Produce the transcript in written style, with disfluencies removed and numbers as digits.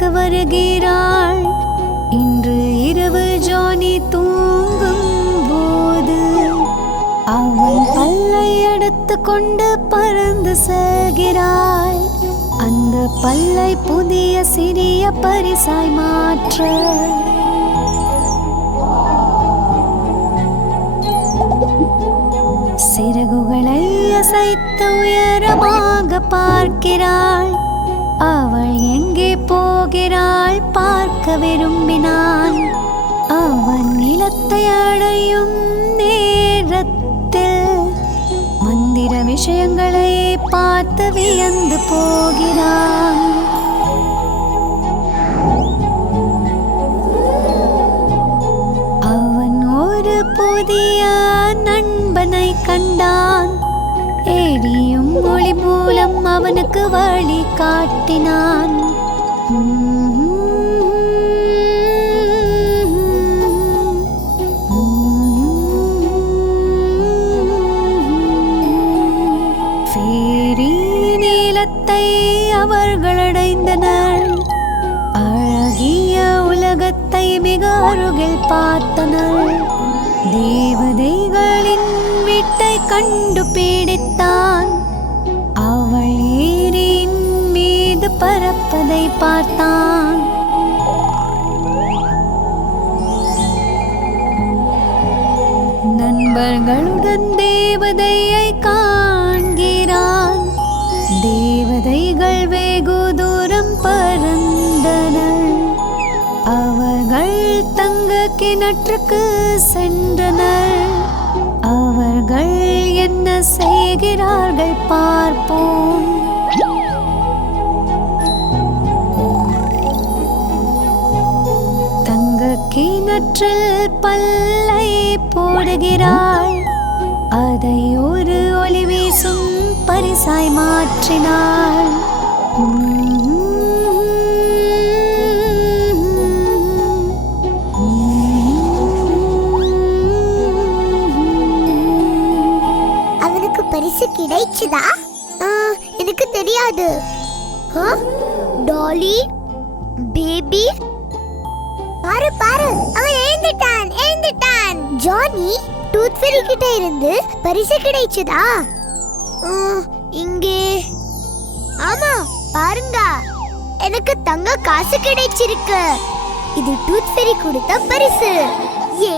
பார்க்க வருகிறாள். இன்று இரவு ஜானி தூங்கும் போது அவன் பல்லை எடுத்து கொண்டு பறந்து செல்கிறாள். அந்த பல்லை புதிய சிறிய பரிசாய் மாற்ற சிறகுகளை அசைத்து உயரமாக பார்க்கிறாள். அவள் எங்கே போகிறாள் பார்க்க விரும்பினான். அவன் நிலத்தை அடையும் நேரத்தில் மந்திர விஷயங்களை பார்த்து வியந்து போகிறான். அவன் ஒரு புதிய நண்பனை கண்டான். எரியும் ஒளி மூலம் அவனுக்கு வழி காட்டினான். ஃபேரி நீலத்தை அவர்கள் அடைந்தனர். அழகிய உலகத்தை மிக அருகில் பார்த்தனர். தேவதைகளின் வீட்டை கண்டுபிடித்தான். அவள் ஏரியின் மீது பறப்பதை பார்த்தான். நண்பர்களுடன் தேவதையை காண்கிறான். தேவதைகள் வெகு தூரம் பறந்தனர். அவர்கள் தங்க கிணற்றுக்கு சென்றனர். அவர்கள் என்ன செய்கிறார்கள் பார்ப்போம். தங்க கிணற்றில் பல்லை போடுகிறாள். அதை ஒரு ஒளி வீசும் பரிசாய் மாற்றினாள். பரிசு கிடைச்சதா? எனக்கு தெரியாது. டாலி பேபி, பாரு பாரு, அவன் எழுந்துட்டான். ஜானி, டூத் ஃபெரி கிட்ட இருந்து பரிசு கிடைச்சதா? இங்கே. ஆமா, பாருங்க, எனக்கு தங்க காசு கிடைச்சிருக்கு. இது டூத் ஃபெரி கொடுத்த பரிசு. ஏ